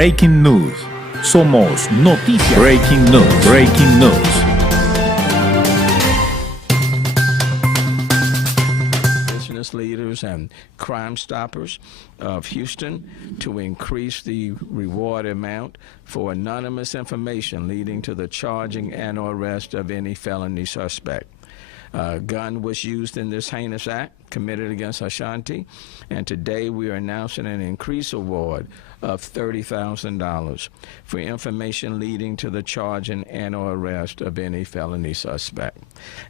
Breaking News. Somos Noticias. Breaking News. Breaking News. Business leaders and Crime Stoppers of Houston to increase the reward amount for anonymous information leading to the charging and/or arrest of any felony suspect. A gun was used in this heinous act committed against Ashanti, and today we are announcing an increased award of $30,000 for information leading to the charging and/or arrest of any felony suspect.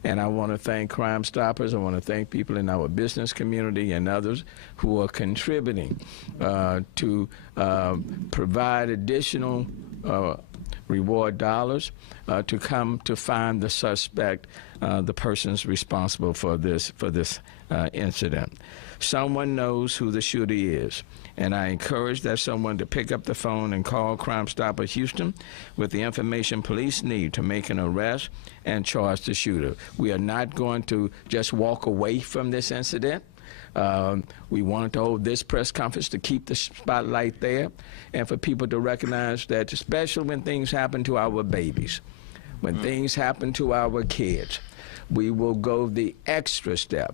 And I want to thank Crime Stoppers. I want to thank people in our business community and others who are contributing to provide additional reward dollars to come to find the suspect, the persons responsible for this incident. Someone knows who the shooter is, and I encourage that someone to pick up the phone and call Crime Stopper Houston with the information police need to make an arrest and charge the shooter. We are not going to just walk away from this incident. We wanted to hold this press conference to keep the spotlight there and for people to recognize that, especially when things happen to our babies, when things happen to our kids, we will go the extra step,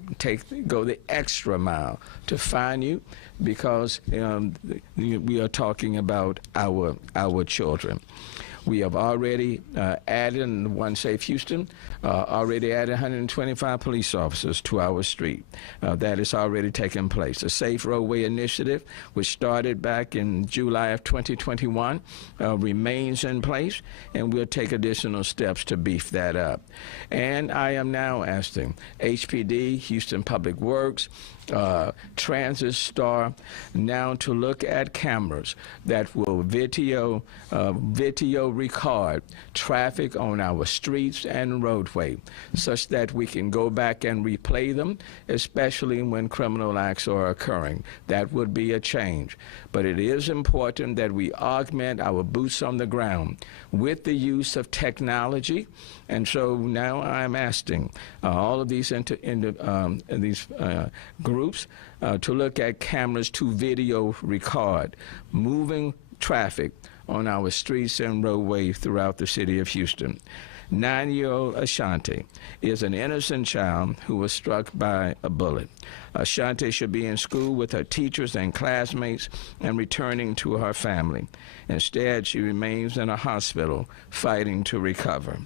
go the extra mile to find you, because we are talking about our children. We have already added, in One Safe Houston, already added 125 police officers to our street. That is already taking place. The Safe Roadway Initiative, which started back in July of 2021, remains in place, and we'll take additional steps to beef that up. And I am now asking HPD, Houston Public Works, Transit Star, now to look at cameras that will video record traffic on our streets and roadway, such that we can go back and replay them, especially when criminal acts are occurring. That would be a change. But it is important that we augment our boots on the ground with the use of technology. And so now I'm asking all of these groups to look at cameras to video record moving traffic on our streets and roadways throughout the city of Houston. 9-year-old Ashanti is an innocent child who was struck by a bullet. Ashanti should be in school with her teachers and classmates and returning to her family. Instead, she remains in a hospital fighting to recover.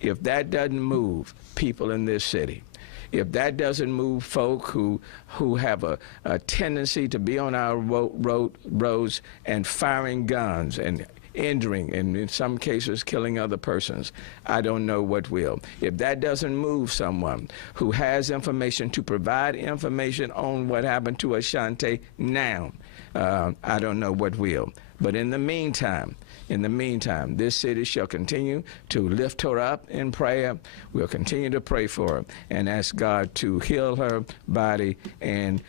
If that doesn't move people in this city, if that doesn't move folk who have a tendency to be on our roads and firing guns and injuring, and in some cases killing other persons, I don't know what will. If that doesn't move someone who has information to provide information on what happened to Ashanti now, I don't know what will. But in the meantime, this city shall continue to lift her up in prayer. We'll continue to pray for her and ask God to heal her body and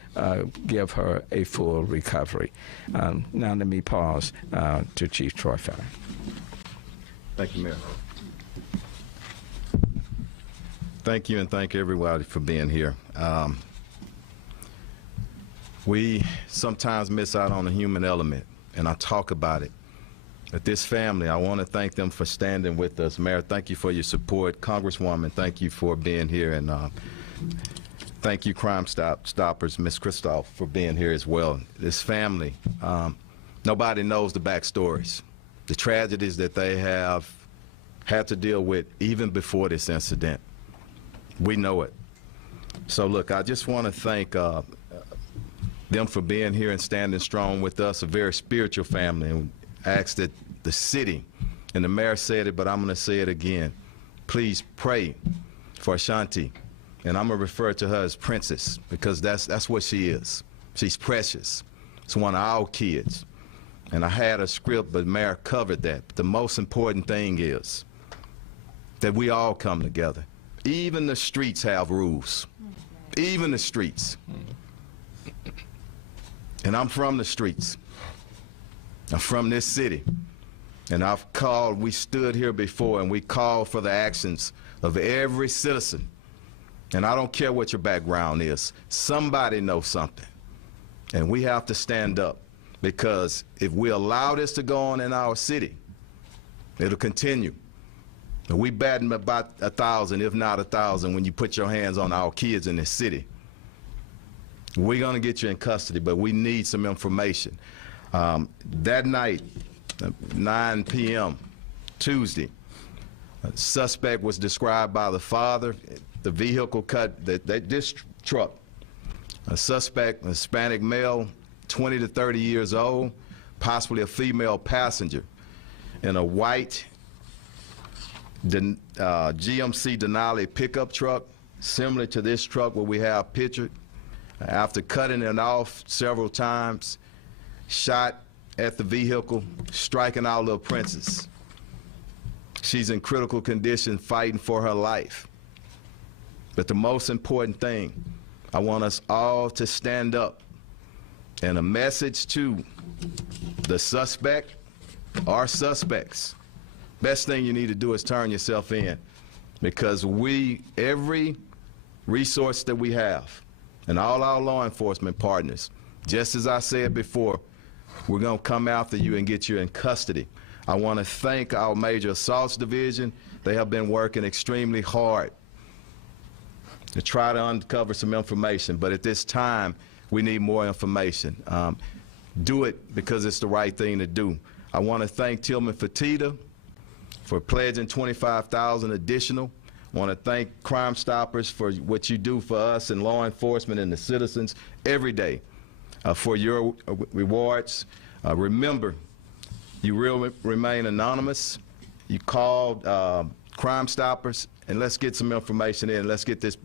give her a full recovery. Now let me pause to Chief Troy Feller. Thank you, Mayor. Thank you, and thank everybody for being here. We sometimes miss out on the human element, and I talk about it. But this family, I want to thank them for standing with us. Mayor, thank you for your support. Congresswoman, thank you for being here. And thank you, Crime Stoppers, Ms. Christoph, for being here as well. This family, nobody knows the backstories, the tragedies that they have had to deal with even before this incident. We know it. So look, I just want to thank them for being here and standing strong with us, a very spiritual family. And ask that the city, and the mayor said it, but I'm going to say it again, please pray for Ashanti. And I'm going to refer to her as Princess, because that's what she is. She's precious. It's one of our kids. And I had a script, but Mayor covered that. But the most important thing is that we all come together. Even the streets have rules. Even the streets. And I'm from the streets. I'm from this city, and we stood here before, and we called for the actions of every citizen. And I don't care what your background is. Somebody knows something, and we have to stand up. because if we allow this to go on in our city, it'll continue. And we batting about 1,000, if not 1,000, when you put your hands on our kids in this city. We're going to get you in custody, but we need some information. That night, 9 p.m., Tuesday, a suspect was described by the father. The vehicle cut, this truck. A suspect, a Hispanic male, 20 to 30 years old, possibly a female passenger, in a white GMC Denali pickup truck, similar to this truck what we have pictured. After cutting it off several times, shot at the vehicle, striking our little princess. She's in critical condition, fighting for her life. But the most important thing, I want us all to stand up, and a message to the suspect or suspects. Best thing you need to do is turn yourself in, because every resource that we have, and all our law enforcement partners, just as I said before, we're going to come after you and get you in custody. I want to thank our Major Assaults Division. They have been working extremely hard to try to uncover some information, but at this time, we need more information. Do it because it's the right thing to do. I want to thank Tillman Fertitta for pledging $25,000 additional. I want to thank Crime Stoppers for what you do for us and law enforcement and the citizens every day for your rewards. Remember, you will remain anonymous. You called Crime Stoppers, and let's get some information in. Let's get this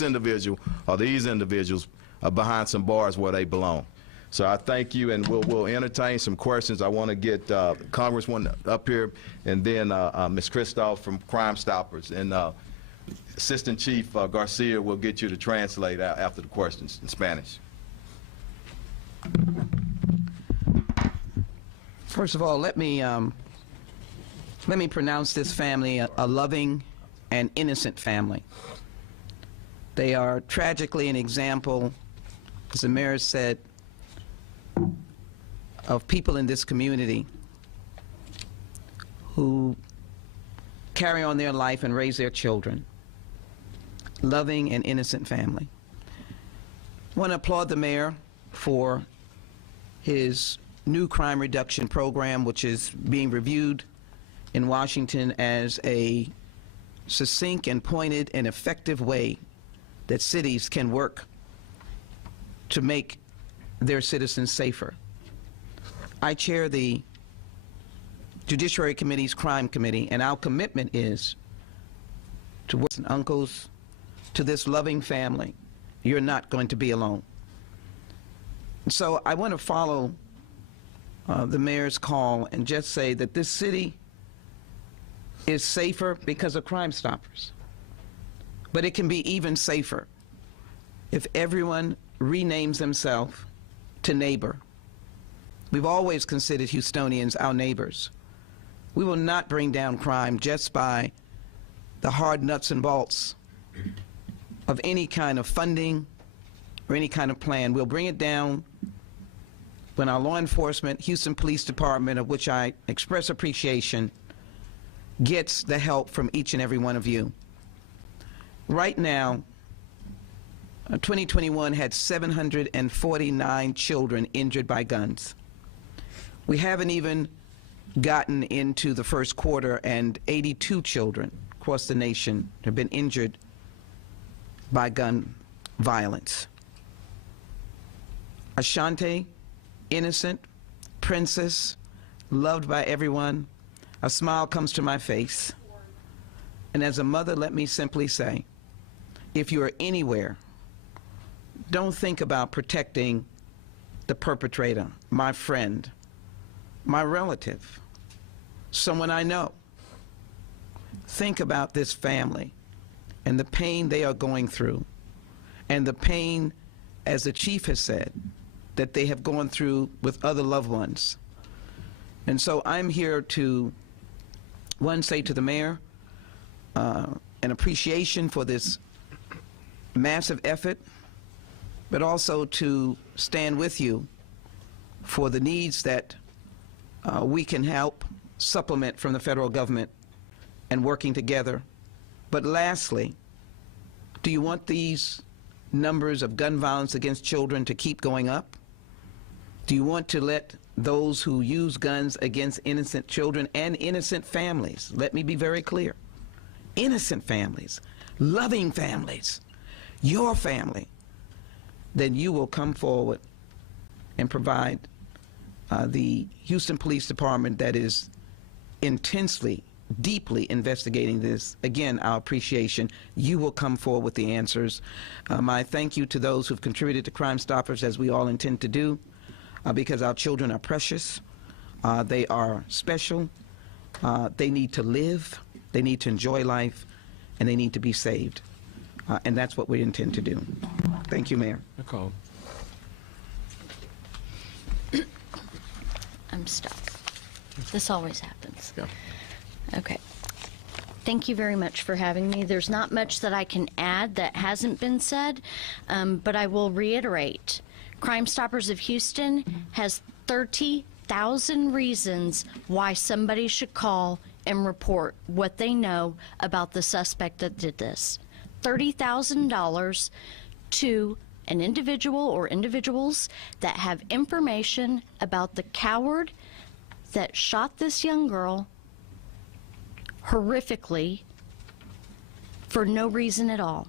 individual or these individuals behind some bars where they belong. So I thank you, and we'll entertain some questions. I want to get Congresswoman up here, and then Ms. Kristoff from Crime Stoppers, and Assistant Chief Garcia will get you to translate after the questions in Spanish. First of all, let me pronounce this family a loving and innocent family. They are tragically an example, as the mayor said, of people in this community who carry on their life and raise their children. Loving and innocent family. I want to applaud the mayor for his new crime reduction program, which is being reviewed in Washington as a succinct and pointed and effective way that cities can work to make their citizens safer. I chair the Judiciary Committee's Crime Committee, and our commitment is to work and uncles, to this loving family. You're not going to be alone. So I want to follow the mayor's call and just say that this city is safer because of Crime Stoppers. But it can be even safer if everyone renames themselves to neighbor. We've always considered Houstonians our neighbors. We will not bring down crime just by the hard nuts and bolts of any kind of funding or any kind of plan. We'll bring it down when our law enforcement, Houston Police Department, of which I express appreciation, gets the help from each and every one of you. Right now, 2021 had 749 children injured by guns. We haven't even gotten into the first quarter, and 82 children across the nation have been injured by gun violence. Ashanti, innocent, princess, loved by everyone. A smile comes to my face. And as a mother, let me simply say, if you are anywhere, don't think about protecting the perpetrator, my friend, my relative, someone I know. Think about this family and the pain they are going through, and the pain, as the chief has said, that they have gone through with other loved ones. And so I'm here to, one, say to the mayor, an appreciation for this massive effort, but also to stand with you for the needs that we can help supplement from the federal government and working together. But lastly, do you want these numbers of gun violence against children to keep going up? Do you want to let those who use guns against innocent children and innocent families, let me be very clear, innocent families, loving families, your family, then you will come forward and provide the Houston Police Department that is intensely, deeply investigating this. Again, our appreciation. You will come forward with the answers. My thank you to those who've contributed to Crime Stoppers, as we all intend to do, because our children are precious. They are special. They need to live. They need to enjoy life, and they need to be saved. And that's what we intend to do. Thank you, Mayor. Nicole. I'm stuck. This always happens. Yeah. Okay. Thank you very much for having me. There's not much that I can add that hasn't been said, but I will reiterate. Crime Stoppers of Houston has 30,000 reasons why somebody should call and report what they know about the suspect that did this. $30,000 to an individual or individuals that have information about the coward that shot this young girl horrifically for no reason at all.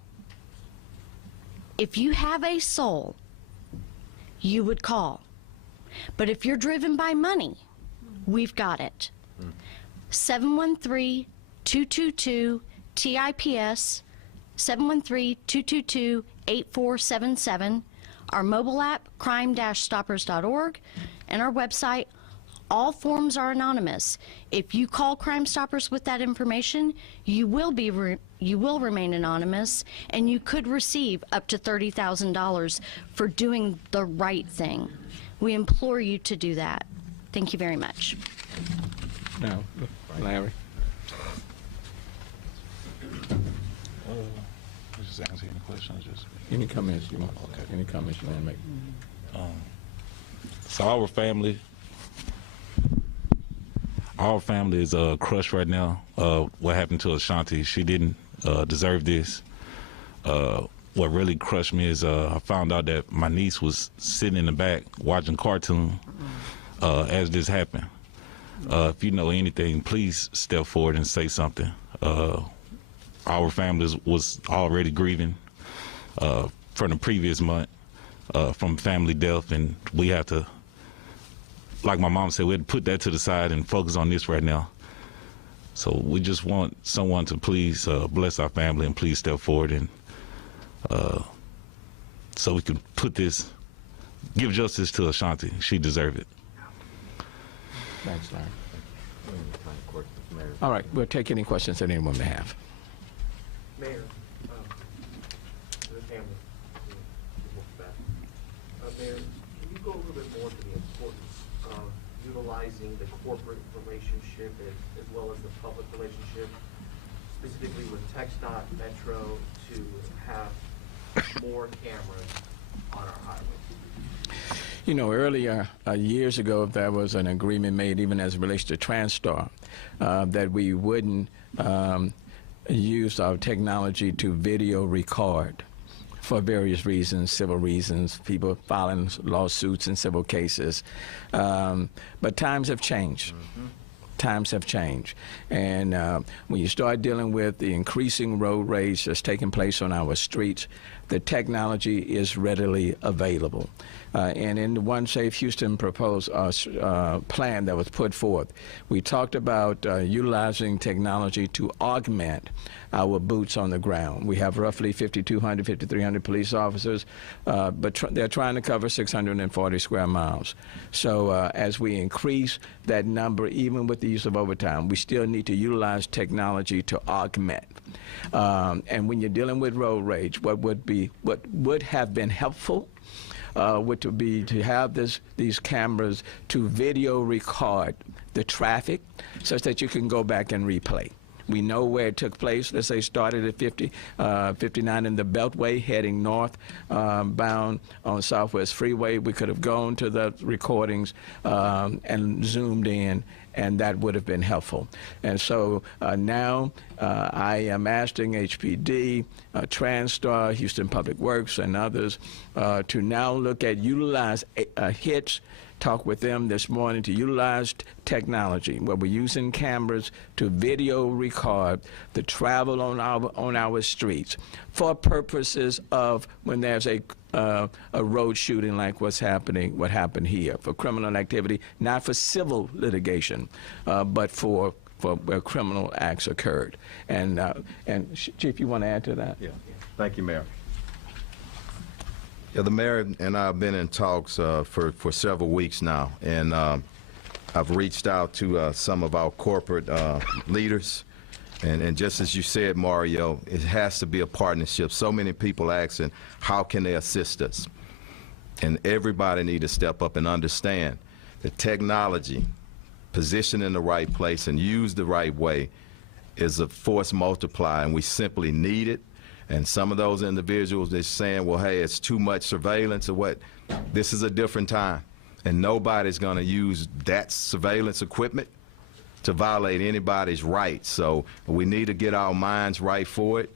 If you have a soul, you would call. But if you're driven by money, we've got it. 713-222-TIPS, 713-222-8477, our mobile app, crime-stoppers.org, and our website. All forms are anonymous. If you call Crime Stoppers with that information, you will remain anonymous, and you could receive up to $30,000 for doing the right thing. We implore you to do that. Thank you very much. Now, Larry. Just answer any questions. Any comments you want? Okay. Any comments you want to make? So our family is crushed right now. What happened to Ashanti? She didn't deserve this. What really crushed me is I found out that my niece was sitting in the back watching cartoon as this happened. If you know anything, please step forward and say something. Our family was already grieving from the previous month from family death, and we have to, like my mom said, we had to put that to the side and focus on this right now. So we just want someone to please bless our family and please step forward, and so we can give justice to Ashanti. She deserved it. Thanks, Larry. All right, we'll take any questions that anyone may have. Mayor, the family, Mayor, can you go a little bit more to the importance of utilizing the corporate relationship as well as the public relationship, specifically with TxDOT, Metro, to have more cameras on our highways? You know, earlier, years ago, there was an agreement made, even as it relates to TransStar, that we wouldn't use our technology to video record for various reasons, civil reasons, people filing lawsuits in civil cases. But times have changed. Times have changed. And when you start dealing with the increasing road rage that's taking place on our streets, the technology is readily available. And in the One Safe Houston proposed plan that was put forth, we talked about utilizing technology to augment our boots on the ground. We have roughly 5,200, 5,300 police officers, but they're trying to cover 640 square miles. So as we increase that number, even with the use of overtime, we still need to utilize technology to augment. And when you're dealing with road rage, what would have been helpful would be to have these cameras to video record the traffic such that you can go back and replay. We know where it took place. Let's say started at 59 in the Beltway heading north bound on Southwest Freeway. We could have gone to the recordings and zoomed in, and that would have been helpful. And so now I am asking HPD, TransStar, Houston Public Works, and others to now look at utilize hits. Talk with them this morning to utilize technology where we're using cameras to video record the travel on our streets for purposes of when there's a road shooting like what happened here, for criminal activity, not for civil litigation, but for where criminal acts occurred. And Chief, you want to add to that? Yeah. Thank you, Mayor. Yeah, the mayor and I have been in talks for several weeks now, and I've reached out to some of our corporate leaders, and just as you said, Mario, it has to be a partnership. So many people asking, how can they assist us? And everybody need to step up and understand that technology, positioned in the right place and used the right way, is a force multiplier, and we simply need it. And some of those individuals, they're saying, well, hey, it's too much surveillance or what. This is a different time, and nobody's going to use that surveillance equipment to violate anybody's rights. So we need to get our minds right for it,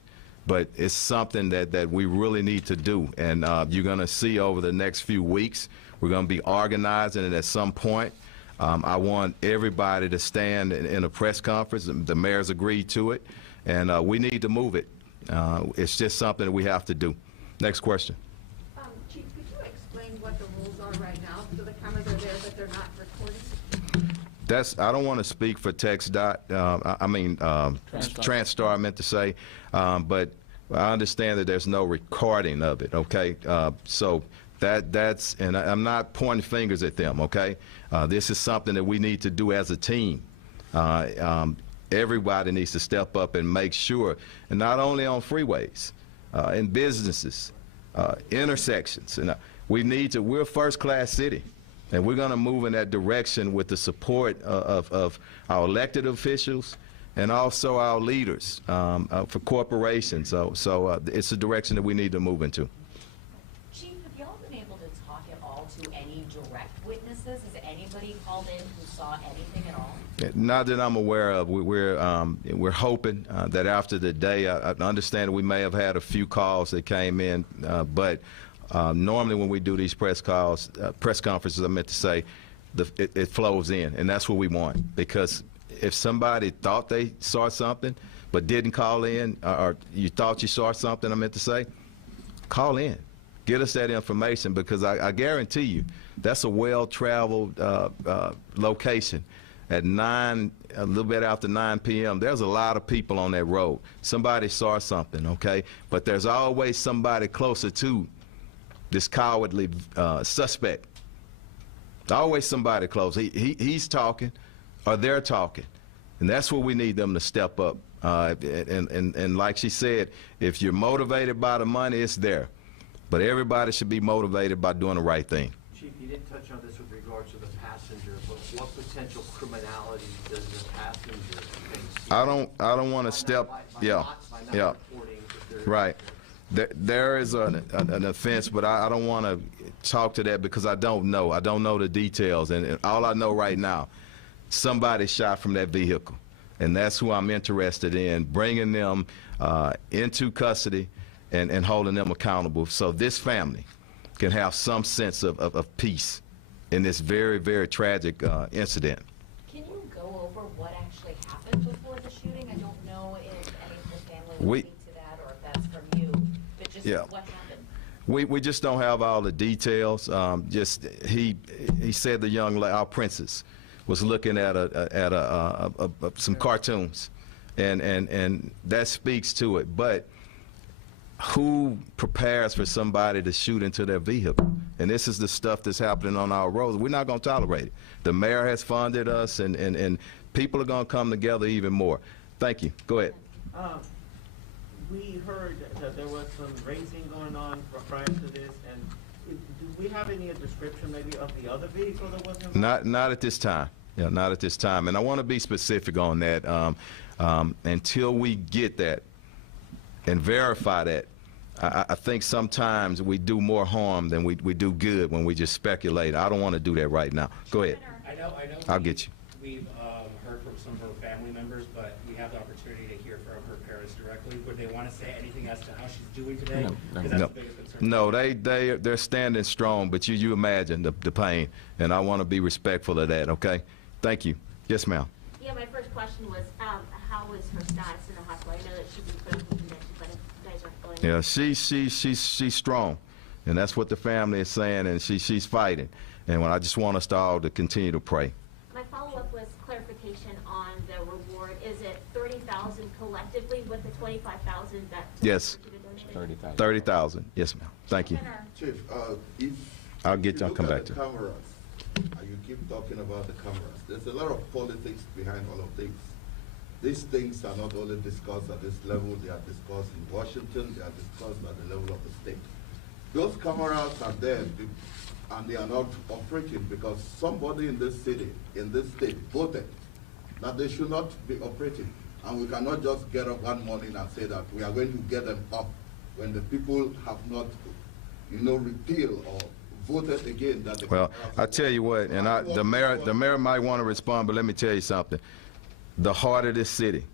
but it's something that we really need to do. And you're going to see over the next few weeks, we're going to be organizing it at some point. I want everybody to stand in a press conference. The mayor's agreed to it, and we need to move it. It's just something that we have to do. Next question. Chief, could you explain what the rules are right now? So the cameras are there, but they're not recording? I don't want to speak for TransStar, I meant to say, but I understand that there's no recording of it, okay? So that's, and I'm not pointing fingers at them, okay? This is something that we need to do as a team. Everybody needs to step up and make sure, and not only on freeways, in businesses, intersections. And we're a first-class city, and we're going to move in that direction with the support of our elected officials and also our leaders for corporations. So it's a direction that we need to move into. Chief, have y'all been able to talk at all to any direct witnesses? Has anybody called in who saw anything at all? Not that I'm aware of. We're hoping that after the day, I understand that we may have had a few calls that came in, but normally when we do these press conferences, I meant to say, it flows in, and that's what we want. Because if somebody thought they saw something but didn't call in, or you thought you saw something, I meant to say, call in. Get us that information, because I guarantee you that's a well-traveled location. At a little bit after 9 p.m., there's a lot of people on that road. Somebody saw something, okay? But there's always somebody closer to this cowardly suspect. Always somebody close. He's talking, or they're talking. And that's where we need them to step up. And like she said, if you're motivated by the money, it's there. But everybody should be motivated by doing the right thing. Chief, you didn't touch on this with regards to the passenger, but what potential criminality does the passenger face? I don't want to step. Right. There is an offense, but I don't want to talk to that because I don't know. I don't know the details, and all I know right now, somebody shot from that vehicle, and that's who I'm interested in bringing them into custody and holding them accountable, so this family can have some sense of peace in this very, very tragic incident. Can you go over what actually happened before the shooting? I don't know if any of the family will speak to that or if that's from you, but just what happened? We just don't have all the details. Just he said the young lady, our princess, was looking at some cartoons, and that speaks to it. But who prepares for somebody to shoot into their vehicle? And this is the stuff that's happening on our roads. We're not going to tolerate it. The mayor has funded us, and people are going to come together even more. Thank you. Go ahead. We heard that there was some racing going on prior to this, and do we have any description maybe of the other vehicle that was involved? Not at this time. Yeah, not at this time. And I want to be specific on that. Until we get that and verify that, I think sometimes we do more harm than we do good when we just speculate. I don't want to do that right now. Go ahead. I know. I'll get you. We've heard from some of her family members, but we have the opportunity to hear from her parents directly. Would they want to say anything as to how she's doing today? Because that's the biggest concern. No, they're standing strong, but you imagine the pain, and I want to be respectful of that, okay? Thank you. Yes, ma'am. Yeah, my first question was, how was her status in the hospital? I know that she's been put in condition, but if you guys aren't going. Yeah, she's strong, and that's what the family is saying, and she's fighting. And I just want us to all to continue to pray. My follow-up was clarification on the reward. Is it 30,000 collectively with the 25,000 that? Yes. 30,000. 30,000. Yes, ma'am. Thank you. Chief, if I'll come back to it. cameras, and you keep talking about the cameras, there's a lot of politics behind all of this. These things are not only discussed at this level, they are discussed in Washington, they are discussed at the level of the state. Those cameras are there, and they are not operating because somebody in this city, in this state, voted that they should not be operating. And we cannot just get up one morning and say that we are going to get them up when the people have not, repealed or voted again. That Well, I tell you what, and the mayor might want to respond, but let me tell you something. The heart of this city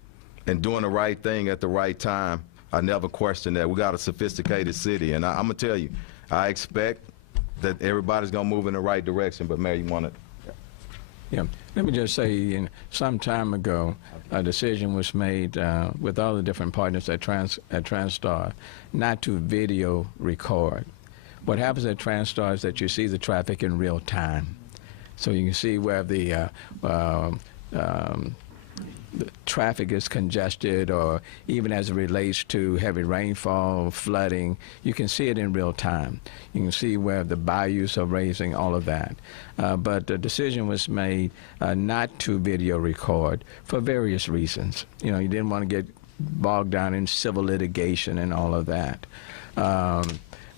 and doing the right thing at the right time, I never question that. We got a sophisticated city, and I'm going to tell you, I expect that everybody's going to move in the right direction, but Mayor, you want to? Yeah, let me just say, some time ago, a decision was made with all the different partners at TransStar not to video record. What happens at TransStar is that you see the traffic in real time. So you can see where the traffic is congested, or even as it relates to heavy rainfall, flooding, you can see it in real time. You can see where the bayous are raising, all of that. But the decision was made not to video record for various reasons. You didn't want to get bogged down in civil litigation and all of that.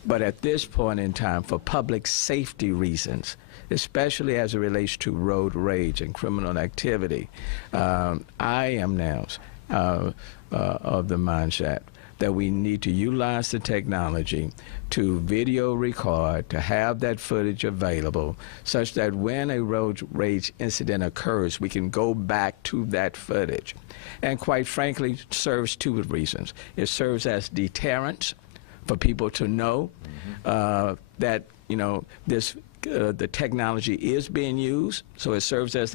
But at this point in time, for public safety reasons, especially as it relates to road rage and criminal activity, I am now of the mindset that we need to utilize the technology to video record, to have that footage available, such that when a road rage incident occurs, we can go back to that footage. And quite frankly, it serves two reasons. It serves as deterrence for people to know that, the technology is being used, so it serves as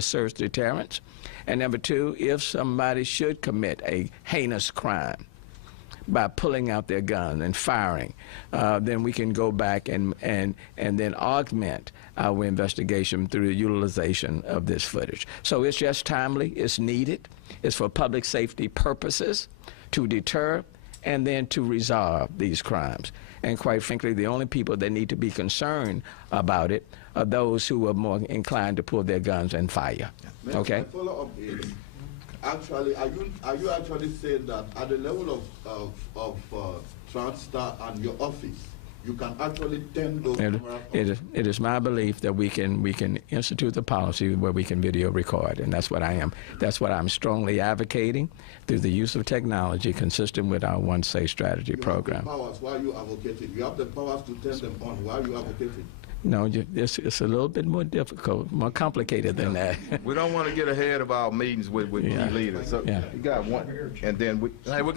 serves deterrence. And number two, if somebody should commit a heinous crime by pulling out their gun and firing, then we can go back and then augment our investigation through the utilization of this footage. So it's just timely, it's needed, it's for public safety purposes, to deter and then to resolve these crimes. And quite frankly, the only people that need to be concerned about it are those who are more inclined to pull their guns and fire. Okay? My follow-up is, actually, are you actually saying that at the level of TransStar and your office, you can actually turn those cameras? It is my belief that we can institute the policy where we can video record, and that's what I'm strongly advocating through the use of technology consistent with our One Safe strategy program. You have the powers while you advocating. You have the powers to turn them on while you advocating. No, it's a little bit more difficult, more complicated than that. We don't want to get ahead of our meetings with key leaders. So you got one, and then we're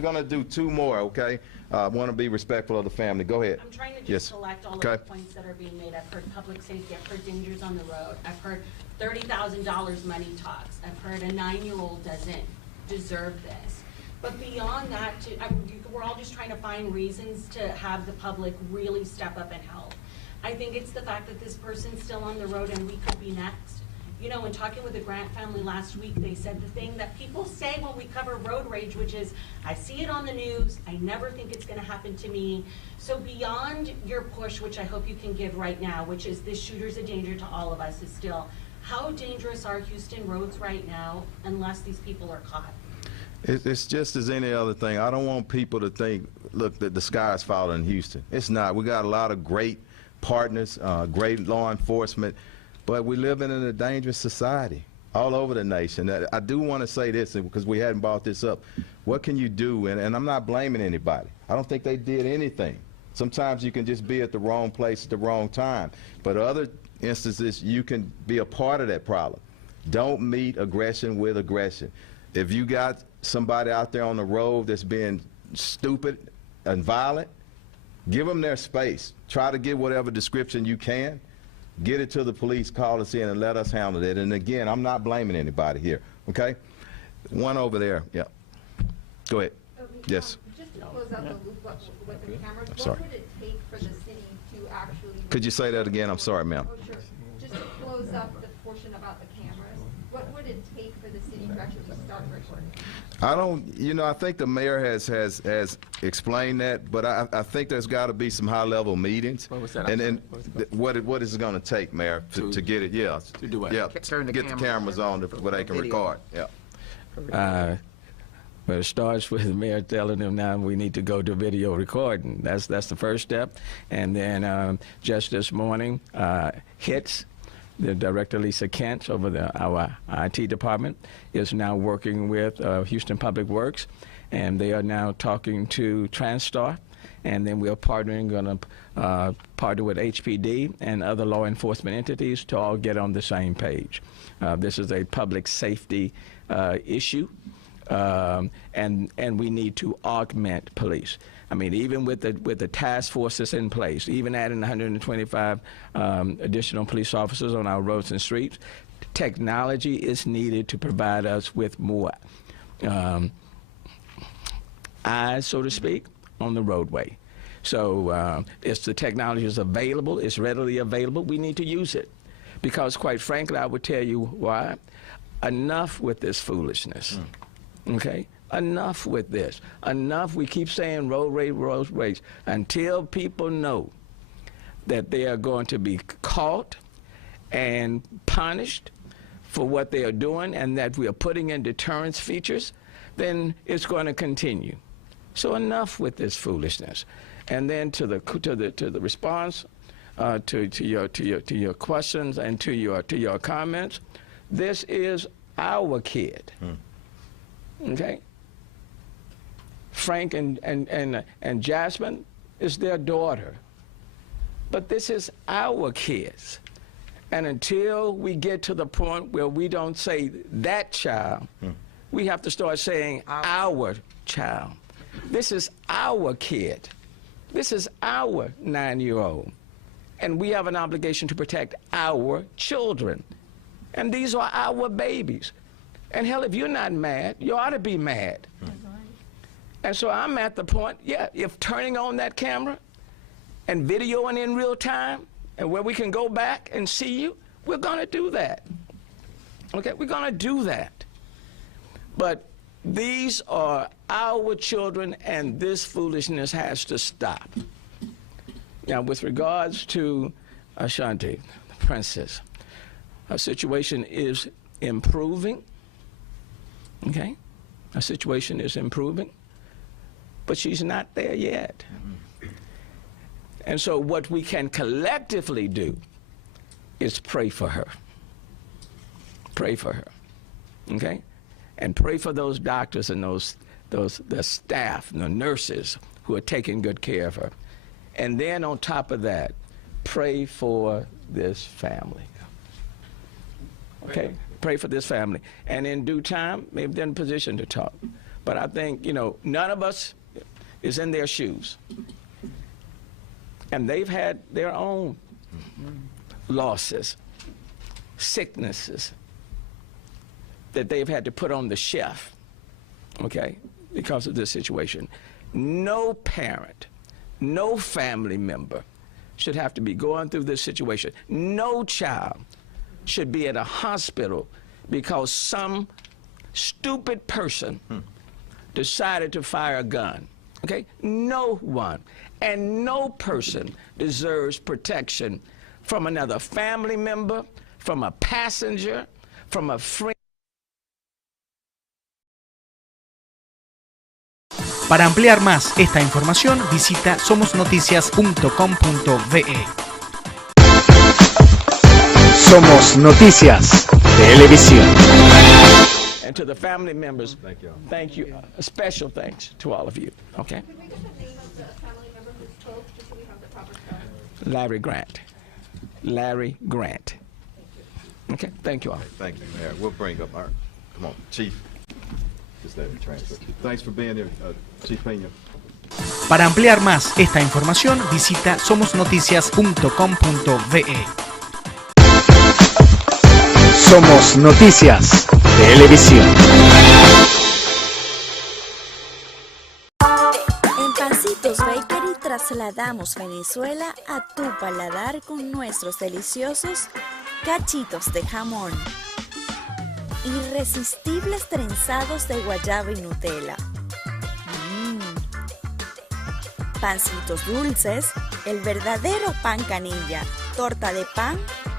gonna do two more. Okay, want to be respectful of the family. Go ahead. I'm trying to just select all of the points that are being made. I've heard public safety. I've heard dangers on the road. I've heard $30,000 money talks. I've heard a 9-year-old doesn't deserve this. But beyond that, we're all just trying to find reasons to have the public really step up and help. I think it's the fact that this person's still on the road and we could be next. In talking with the Grant family last week, they said the thing that people say when we cover road rage, which is, I see it on the news, I never think it's gonna happen to me. So beyond your push, which I hope you can give right now, which is this shooter's a danger to all of us, is still, how dangerous are Houston roads right now unless these people are caught? It's just as any other thing. I don't want people to think, look, that the sky is falling in Houston. It's not. We got a lot of great partners, great law enforcement. but we live in a dangerous society all over the nation. I do want to say this, because we hadn't brought this up. What can you do? And I'm not blaming anybody. I don't think they did anything. Sometimes you can just be at the wrong place at the wrong time. But other instances, you can be a part of that problem. Don't meet aggression with aggression. If you got somebody out there on the road that's being stupid and violent, give them their space. Try to get whatever description you can. Get it to the police, call us in, and let us handle it. And again, I'm not blaming anybody here, okay? One over there, yeah. Go ahead. Yes. Just to close out the loop with the cameras, what Sorry. would it take for the city to actually... Could you say that again? I'm sorry, ma'am. Oh, sure. Just to close up the portion about the cameras, what would it take for the city to actually start recording? I don't, you know, I think the mayor has explained that, but I think there's got to be some high-level meetings. What was that? And what is it going to take, Mayor, to get it? Yeah, to do what? Yeah, Turn the get the cameras on where they can Video. record. Yeah. Well, it starts with the mayor telling them now we need to go to video recording. That's the first step. And then just this morning, HITS, the Director Lisa Kent over our IT department, is now working with Houston Public Works, and they are now talking to TransStar, and then we're going to partner with HPD and other law enforcement entities to all get on the same page. This is a public safety issue, and we need to augment police. I mean, even with the task forces in place, even adding 125 additional police officers on our roads and streets, technology is needed to provide us with more eyes, so to speak, on the roadway. So if the technology is available, it's readily available, we need to use it. Because quite frankly, I would tell you why. Enough with this foolishness, okay? Enough with this. Enough. We keep saying road rage, until people know that they are going to be caught and punished for what they are doing, and that we are putting in deterrence features, then it's going to continue. So enough with this foolishness. And then to the response to your questions and to your comments, this is our kid. Okay. Frank and Jasmine is their daughter. But this is our kids. And until we get to the point where we don't say that child, we have to start saying our child. This is our kid. This is our 9-year-old. And we have an obligation to protect our children. And these are our babies. And hell, if you're not mad, you ought to be mad. And so I'm at the point, yeah, if turning on that camera and videoing in real time, and where we can go back and see you, we're going to do that. Okay, we're going to do that. But these are our children, and this foolishness has to stop. Now, with regards to Ashanti, the princess, her situation is improving. Okay? Her situation is improving, but she's not there yet. And so what we can collectively do is pray for her. Pray for her. Okay? And pray for those doctors and the staff and the nurses who are taking good care of her. And then on top of that, pray for this family. Okay? Pray for this family. And in due time, maybe they're in a position to talk. But I think, you know, none of us is in their shoes. And they've had their own losses, sicknesses that they've had to put on the shelf, okay, because of this situation. No parent, no family member should have to be going through this situation. No child should be at a hospital because some stupid person decided to fire a gun. Okay? No one and no person deserves protection from another family member, from a passenger, from a friend. Para ampliar más esta información, visita somosnoticias.com.be. Somos Noticias Televisión. And to the family members, thank you. A special thanks to all of you. Okay? Could we get the name of the family member who spoke, just so we have the proper spelling? Larry Grant. Larry Grant. Okay, thank you all. Thank you, Mayor. We'll bring up our, come on, Chief. Just let me transfer. Thanks for being here, Chief Peña. Para ampliar más esta información, visita somosnoticias.com.be. Somos Noticias Televisión. En Pancitos Bakery trasladamos Venezuela a tu paladar con nuestros deliciosos cachitos de jamón, irresistibles trenzados de guayaba y Nutella, pancitos dulces, el verdadero pan canilla, torta de pan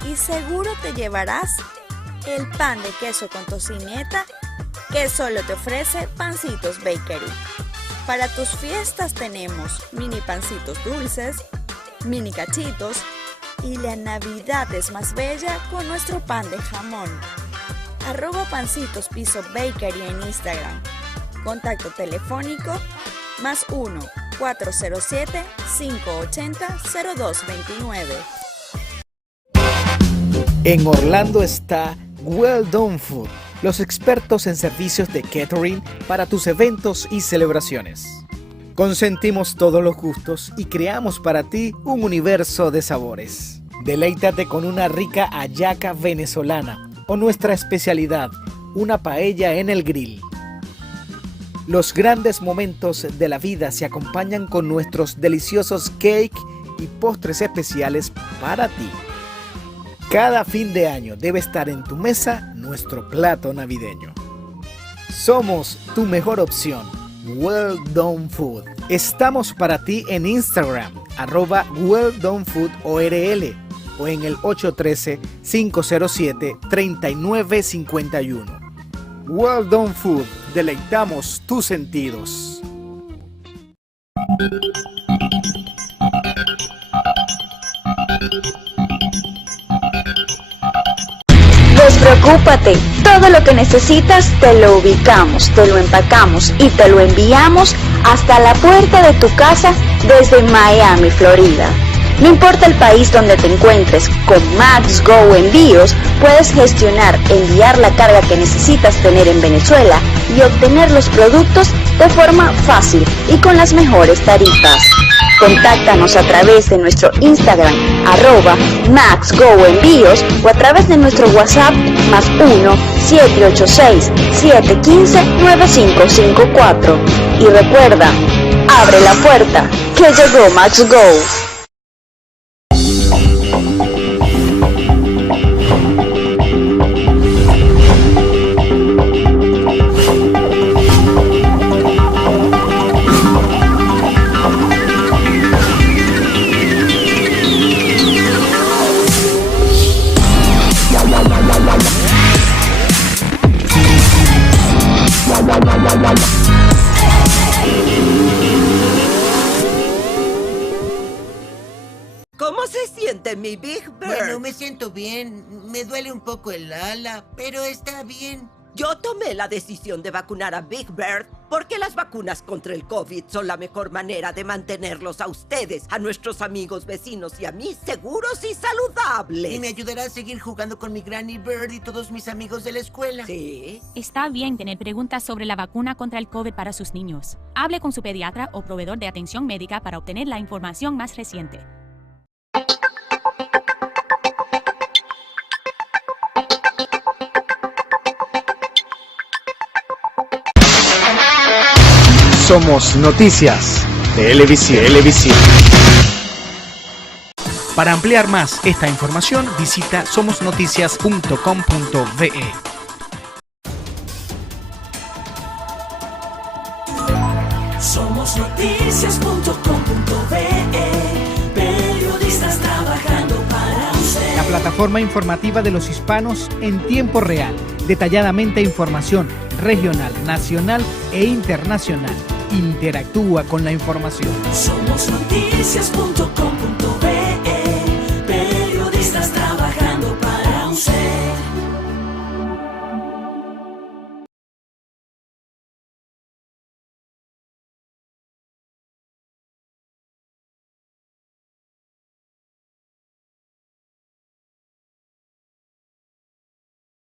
y seguro te llevarás el pan de queso con tocineta que solo te ofrece Pancitos Bakery. Para tus fiestas tenemos mini pancitos dulces, mini cachitos y la Navidad es más bella con nuestro pan de jamón. @pancitos piso bakery en Instagram. Contacto telefónico +1 407 580 0229. En Orlando está Well Done Food, los expertos en servicios de catering para tus eventos y celebraciones. Consentimos todos los gustos y creamos para ti un universo de sabores. Deleítate con una rica hallaca venezolana o nuestra especialidad, una paella en el grill. Los grandes momentos de la vida se acompañan con nuestros deliciosos cake y postres especiales para ti. Cada fin de año debe estar en tu mesa nuestro plato navideño. Somos tu mejor opción. Well Done Food. Estamos para ti en Instagram, @WellDoneFoodORL o en el 813-507-3951. Well Done Food. Deleitamos tus sentidos. Despreocúpate, todo lo que necesitas te lo ubicamos, te lo empacamos y te lo enviamos hasta la puerta de tu casa desde Miami, Florida. No importa el país donde te encuentres, con Max Go Envíos puedes gestionar, enviar la carga que necesitas tener en Venezuela y obtener los productos de forma fácil y con las mejores tarifas. Contáctanos a través de nuestro Instagram, @MaxGoEnvíos o a través de nuestro WhatsApp +1 786 715 9554. Y recuerda, abre la puerta, que llegó Max Go. ¿Cómo se siente mi Big Bird? Bueno, me siento bien. Me duele un poco el ala, pero está bien. Yo tomé la decisión de vacunar a Big Bird porque las vacunas contra el COVID son la mejor manera de mantenerlos a ustedes, a nuestros amigos, vecinos y a mí seguros y saludables. ¿Y me ayudará a seguir jugando con mi Granny Bird y todos mis amigos de la escuela? Sí. Está bien tener preguntas sobre la vacuna contra el COVID para sus niños. Hable con su pediatra o proveedor de atención médica para obtener la información más reciente. Somos Noticias Televisión. Para ampliar más esta información, visita somosnoticias.com.be. Somosnoticias.com.be. Periodistas trabajando para usted. La plataforma informativa de los hispanos en tiempo real. Detalladamente información regional, nacional e internacional. Interactúa con la información. Somosnoticias.com.be.